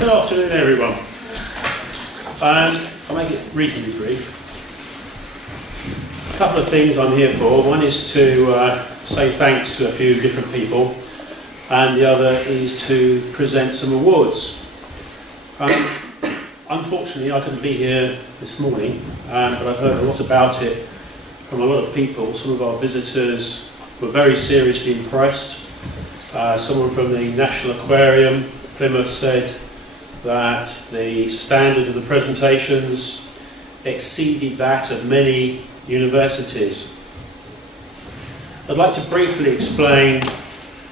Good afternoon, everyone. I'll make it reasonably brief. A couple of things I'm here for. One is to say thanks to a few different people, and the other is to present some awards. Unfortunately, I couldn't be here this morning, but I've heard a lot about it from a lot of people. Some of our visitors were very seriously impressed. Someone from the National Aquarium, Plymouth, said that the standard of the presentations exceeded that of many universities. I'd like to briefly explain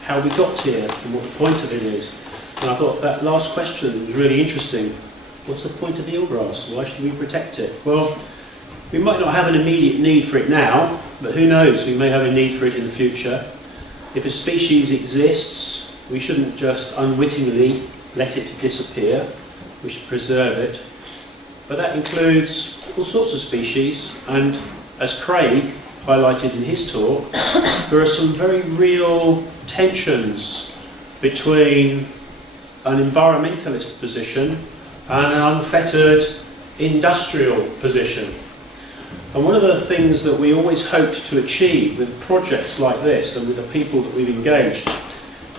how we got here and what the point of it is. And I thought that last question was really interesting. What's the point of eelgrass? Why should we protect it? Well, we might not have an immediate need for it now, but who knows, we may have a need for it in the future. If a species exists, we shouldn't just unwittingly let it disappear. We should preserve it. But that includes all sorts of species, and as Craig highlighted in his talk, there are some very real tensions between an environmentalist position and an unfettered industrial position. And one of the things that we always hoped to achieve with projects like this and with the people that we've engaged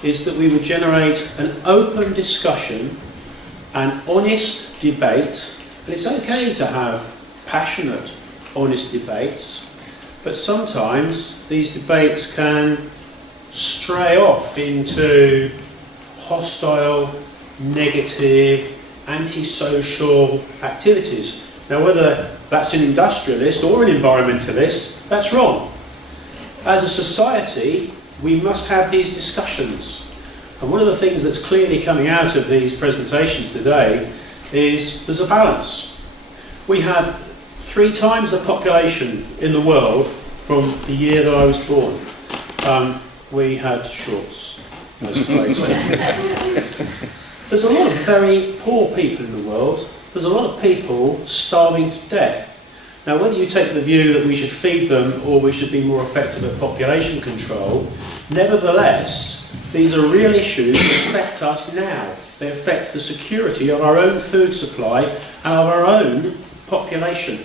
is that we would generate an open discussion, an honest debate. And it's okay to have passionate, honest debates, but sometimes these debates can stray off into hostile, negative, antisocial activities. Now, whether that's an industrialist or an environmentalist, that's wrong. As a society, we must have these discussions. And one of the things that's clearly coming out of these presentations today is there's a balance. We have 3 times the population in the world from the year that I was born. We had shorts, I suppose. There's a lot of very poor people in the world. There's a lot of people starving to death. Now, whether you take the view that we should feed them or we should be more effective at population control, nevertheless, these are real issues that affect us now. They affect the security of our own food supply and of our own population.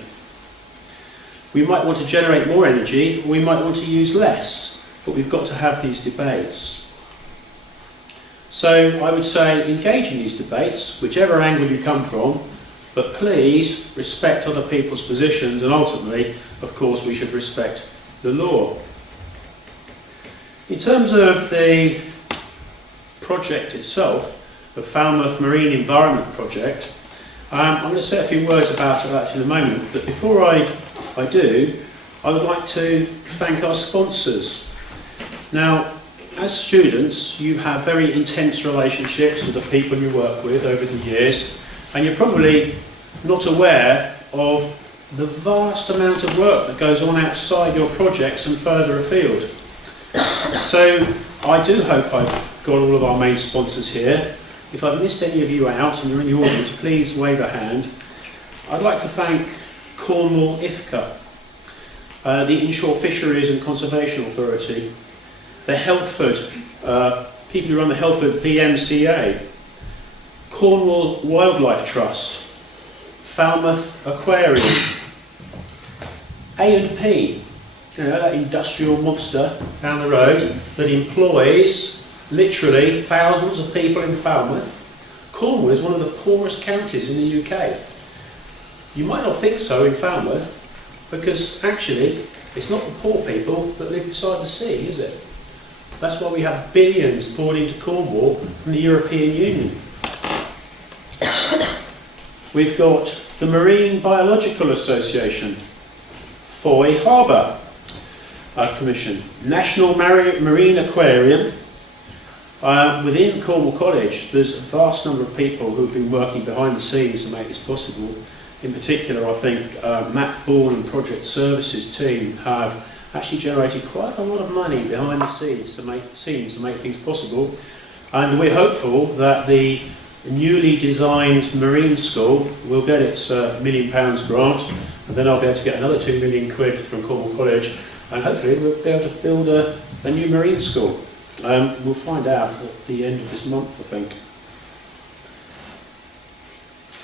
We might want to generate more energy, or we might want to use less, but we've got to have these debates. So I would say engage in these debates, whichever angle you come from, but please respect other people's positions, and ultimately, of course, we should respect the law. In terms of the project itself, the Falmouth Marine Environment Project, I'm going to say a few words about that in a moment, but before I do, I would like to thank our sponsors. Now, as students, you have very intense relationships with the people you work with over the years, and you're probably not aware of the vast amount of work that goes on outside your projects and further afield. So I do hope I've got all of our main sponsors here. If I've missed any of you out and you're in the audience, please wave a hand. I'd like to thank Cornwall IFCA, the Inshore Fisheries and Conservation Authority, the Helford, people who run the Helford VMCA, Cornwall Wildlife Trust, Falmouth Aquarium, A&P, that industrial monster down the road that employs literally thousands of people in Falmouth. Cornwall is one of the poorest counties in the UK. You might not think so in Falmouth, because actually it's not the poor people that live beside the sea, is it? That's why we have billions poured into Cornwall from the European Union. We've got the Marine Biological Association, Foy Harbour Commission, National Marine Aquarium. Within Cornwall College, there's a vast number of people who've been working behind the scenes to make this possible. In particular, I think Matt Bourne and Project Services team have actually generated quite a lot of money behind the scenes to make things possible. And we're hopeful that the newly designed marine school will get its £1 million grant, and then I'll be able to get another £2 million from Cornwall College, and hopefully we'll be able to build a new marine school. We'll find out at the end of this month, I think.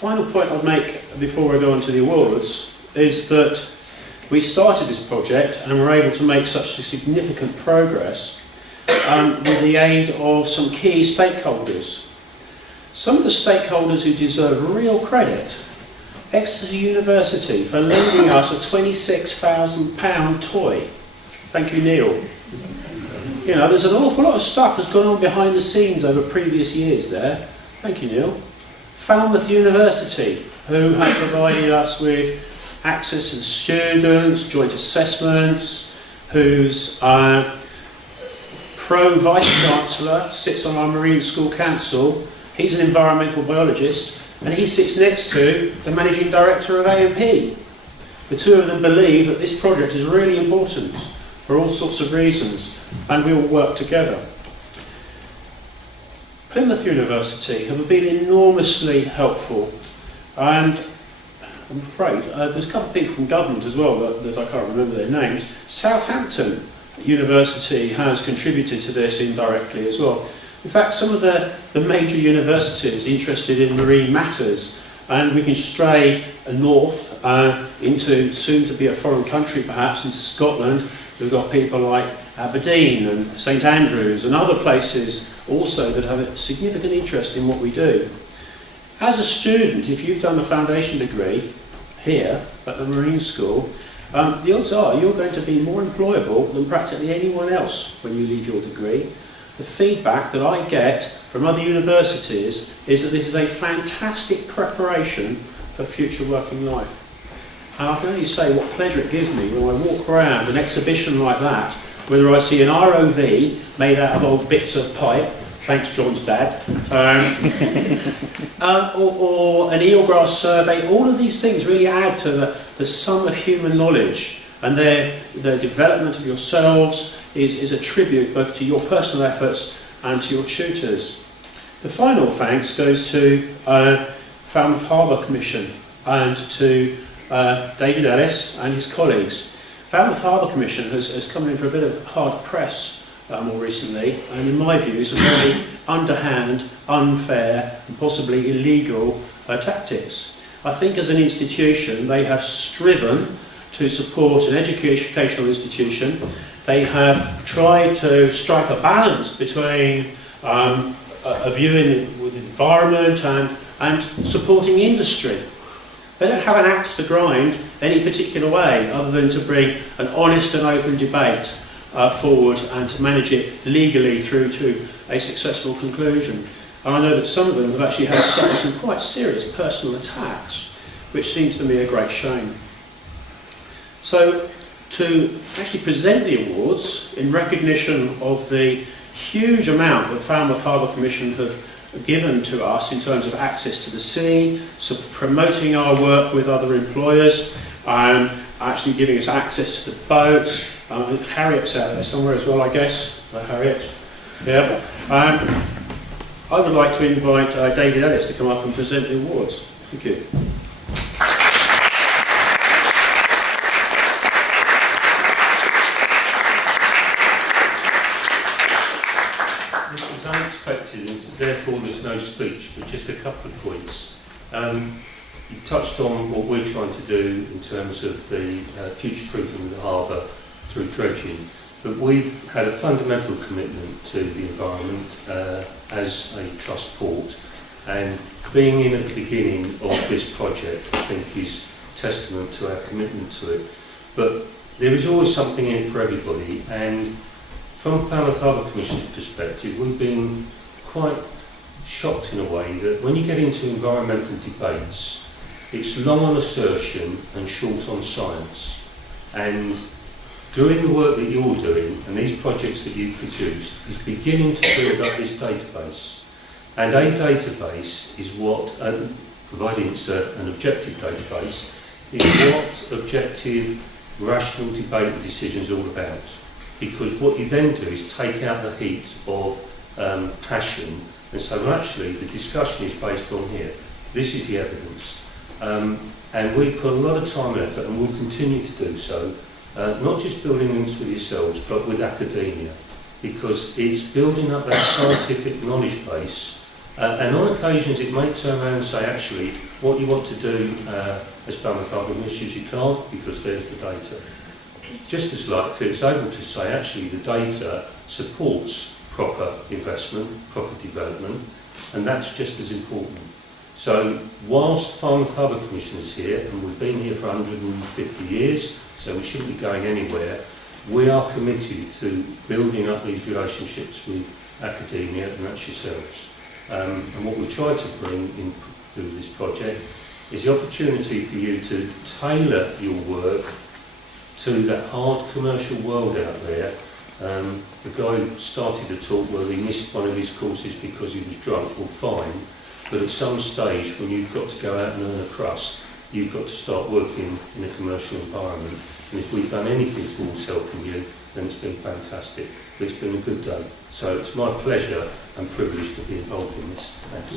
Final point I'd make before I go on to the awards is that we started this project and were able to make such significant progress with the aid of some key stakeholders. Some of the stakeholders who deserve real credit: Exeter University for lending us a £26,000 toy. Thank you, Neil. You know, there's an awful lot of stuff that's gone on behind the scenes over previous years there. Thank you, Neil. Falmouth University, who have provided us with access to the students, joint assessments, whose Pro-Vice-Chancellor sits on our Marine School Council. He's an environmental biologist, and he sits next to the Managing Director of AMP. The two of them believe that this project is really important for all sorts of reasons, and we all work together. Plymouth University have been enormously helpful, and I'm afraid there's a couple of people from government as well that I can't remember their names. Southampton University has contributed to this indirectly as well. In fact, some of the major universities interested in marine matters, and we can stray north into soon to be a foreign country perhaps, into Scotland. We've got people like Aberdeen and St Andrews and other places also that have a significant interest in what we do. As a student, if you've done a foundation degree here at the Marine School, the odds are you're going to be more employable than practically anyone else when you leave your degree. The feedback that I get from other universities is that this is a fantastic preparation for future working life. And I can only say what pleasure it gives me when I walk around an exhibition like that, whether I see an ROV made out of old bits of pipe, thanks John's dad, or an eelgrass survey. All of these things really add to the sum of human knowledge, and the development of yourselves is a tribute both to your personal efforts and to your tutors. The final thanks goes to Falmouth Harbour Commission and to David Ellis and his colleagues. Falmouth Harbour Commission has come in for a bit of hard press more recently, and in my view some very underhand, unfair and possibly illegal tactics. I think as an institution they have striven to support an educational institution. They have tried to strike a balance between a view with the environment and supporting industry. They don't have an axe to grind any particular way other than to bring an honest and open debate forward and to manage it legally through to a successful conclusion. And I know that some of them have actually had some quite serious personal attacks, which seems to me a great shame. So to actually present the awards in recognition of the huge amount that Falmouth Harbour Commission have given to us in terms of access to the sea, so promoting our work with other employers, actually giving us access to the boats. Harriet's out there somewhere as well, I guess. Harriet. Yeah. I would like to invite David Ellis to come up and present the awards. Thank you. This was unexpected, and therefore there's no speech, but just a couple of points. You touched on what we're trying to do in terms of the future-proofing of the harbour through dredging, but we've had a fundamental commitment to the environment as a trust port, and being in at the beginning of this project I think is testament to our commitment to it. But there is always something in it for everybody, and from Falmouth Harbour Commission's perspective we've been quite shocked in a way that when you get into environmental debates it's long on assertion and short on science, and doing the work that you're doing and these projects that you've produced is beginning to build up this database. And a database is what, providing it's an objective database, is what objective, rational debate and decisions are all about. Because what you then do is take out the heat of passion and say, well actually the discussion is based on here. This is the evidence. And we put a lot of time and effort, and we'll continue to do so, not just building links with yourselves, but with academia, because it's building up that scientific knowledge base And on occasions it may turn around and say, actually, what you want to do as Falmouth Harbour Ministers you can't, because there's the data. Just as likely it's able to say, actually, the data supports proper investment, proper development, and that's just as important. So whilst Falmouth Harbour Commission is here, and we've been here for 150 years, so we shouldn't be going anywhere, we are committed to building up these relationships with academia, and that's yourselves. And what we try to bring in through this project is the opportunity for you to tailor your work to that hard commercial world out there. The guy who started the talk where he missed one of his courses because he was drunk, well fine, but at some stage when you've got to go out and earn a crust, you've got to start working in a commercial environment. And if we've done anything towards helping you, then it's been fantastic. But it's been a good day. So it's my pleasure and privilege to be involved in this. Thanks.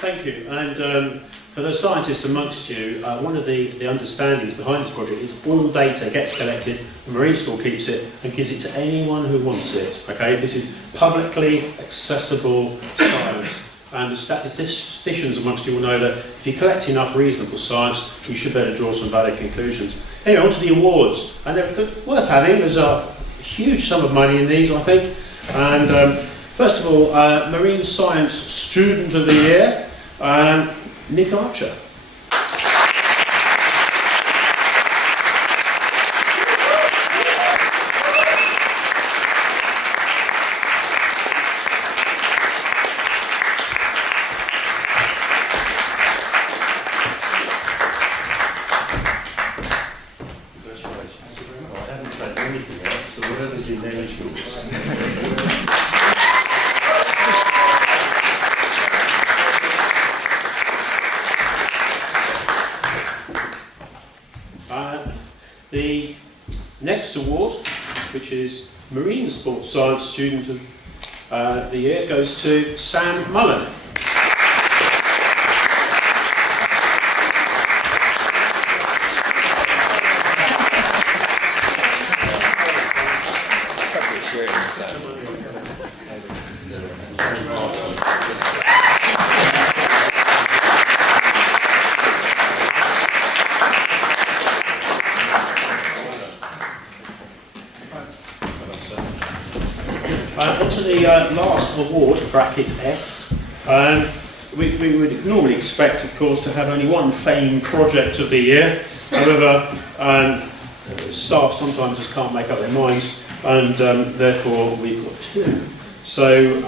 Thank you. And for those scientists amongst you, one of the understandings behind this project is all data gets collected, the Marine School keeps it and gives it to anyone who wants it. Okay, this is publicly accessible science. And the statisticians amongst you will know that if you collect enough reasonable science, you should be able to draw some valid conclusions. Anyway, on to the awards. And they're worth having. There's a huge sum of money in these, I think. And first of all, Marine Science Student of the Year, Nick Archer. The next award, which is Marine Sports Science Student of the Year, goes to Sam Mullen. On to the last award, bracket S. We would normally expect, of course, to have only one FAME project of the year. However, staff sometimes just can't make up their minds, and therefore we've got two. So,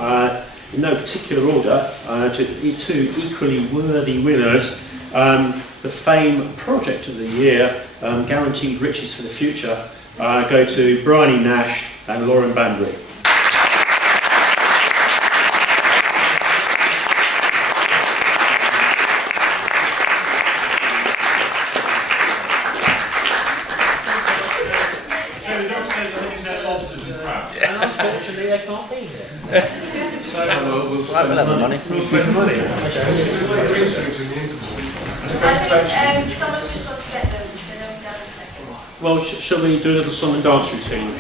in no particular order, to two equally worthy winners, the FAME project of the year, Guaranteed Riches for the Future, go to Bryony Nash and Lauren Banbury. Unfortunately, they can't be here. So we'll spend the money. We'll spend the money. Someone's just got to get them, so they'll be down in a second. Well, shall we do a little song and dance routine?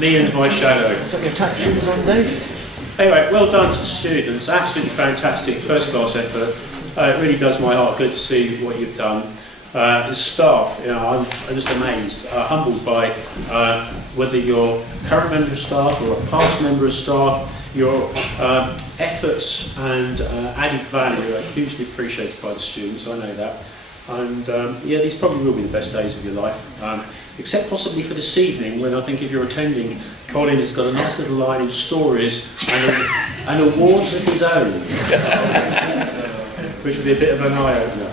Me and my shadow. Got your tap shoes on, Dave? Anyway, well done to the students. Absolutely fantastic, first class effort. It really does my heart good to see what you've done. The staff, you know, I'm just amazed, humbled by whether you're a current member of staff or a past member of staff, your efforts and added value are hugely appreciated by the students, I know that. And yeah, these probably will be the best days of your life, except possibly for this evening when I think if you're attending, Colin has got a nice little line in stories and awards of his own, which will be a bit of an eye-opener.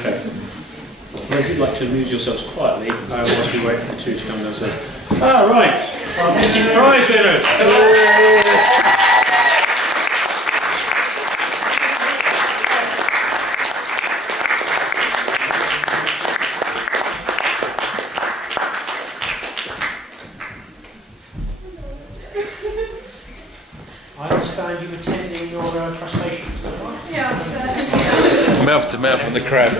Okay. Well, if you'd like to amuse yourselves quietly whilst we wait for the two to come downstairs. All right, our missing prize winners. I understand you attending your crustaceans, is that right? Yeah. Mouth to mouth on the crab.